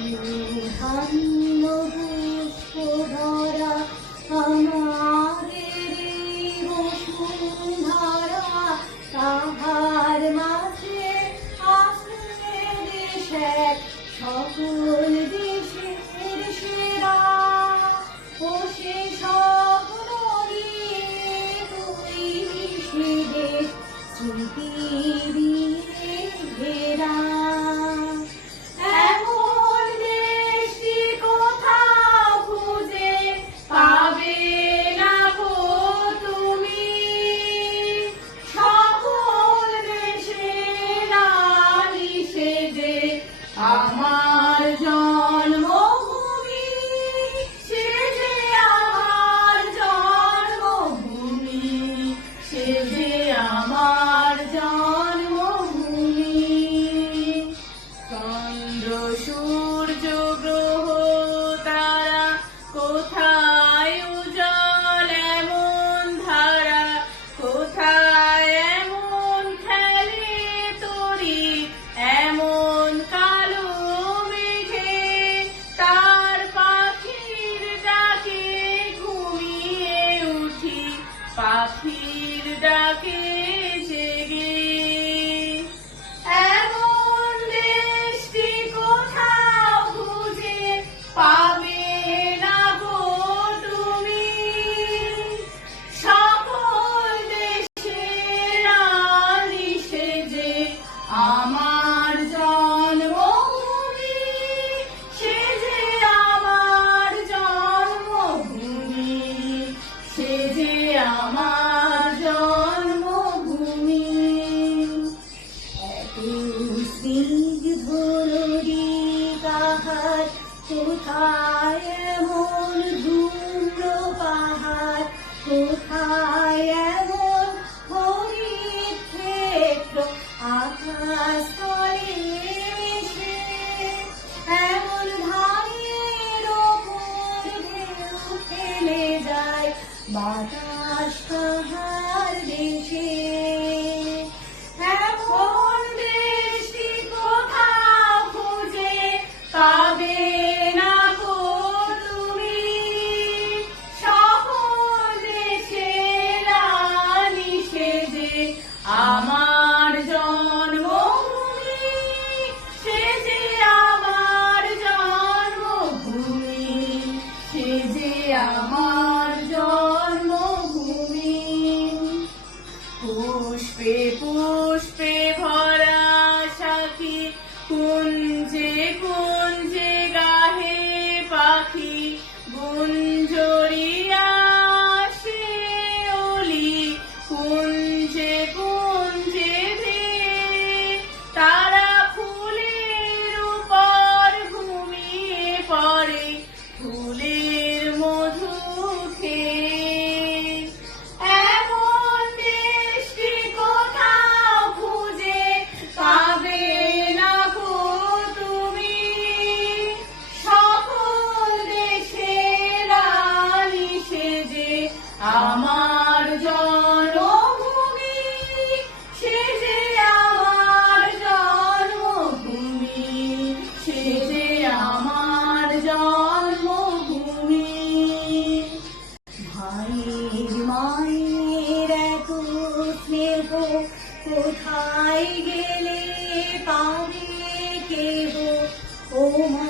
ধন্য পুষ্প ধরা আমাদের বসুন্ধরা, তাহার মাঝে আছে দেশ এক, সকল দেশের সেরা। ও সে স্বপ্ন দিয়ে তৈরি সে দেশ, স্মৃতি দিয়ে ঘেরা। এমন দেশটি কোথাও খুঁজে পাবে না গো তুমি, সকল দেশের রানী সেজে আমার জন্মভূমি, সেজে আমার জন্মভূমি, সেজে আমার জন্মভূমি। চন্দ্র সূর্য গ্রহ তারা কোথায় উজ্জ্বল এমন ধারা, কোথায় এমন খেলে তরি এমন কালো মেঘে, তার পাখির ডাকে ঘুমিয়ে উঠি, পাখির ডাকে জেগে। এমন দেশটি কোথাও খুঁজে পাবে না গো তুমি, সকল দেশের রানী সেজে আমার জন্মভূমি, সেজে আমার জন্মভূমি, সেজে আমার জন্মভূমি। এত স্নিগ্ধ নদী কাহার, কোথায় এমন ধূম্র পাহাড়, কোথায় এমন হরিৎ ক্ষেত্র আকাশ তলে মিশে, এমন ধারের ওপর ঢেউ খেলে যায় বাতাস কাহার দেশে। এমন দেশটি কোথাও খুঁজে পাবে না গো তুমি, সকল দেশের রানী সেজে আমার জন্মভূমি, সেজে আমার জন্মভূমি, সেজে আমার জন্মভূমি। পুষ্পে পুষ্পে ভরা সাথী, কুঞ্জে কুঞ্জে গাহে পাখি, গুঞ্জরিয়া সে অলি, কুঞ্জে কুঞ্জে ধেয়ে তারা ফুলের উপর ঘুমিয়ে পড়ে, ফুলের মধু খেয়ে। এমন দেশটি কোথাও খুঁজে পাবে না গো তুমি, সকল দেশের রানী সেজে আমার জন্মভূমি, সেজে আমার জন্মভূমি, সেজে আমার জন্মভূমি। ভাইয়ের মায়ের এত স্নেহ কোথায় গেলে পাবে কেহ, ও মা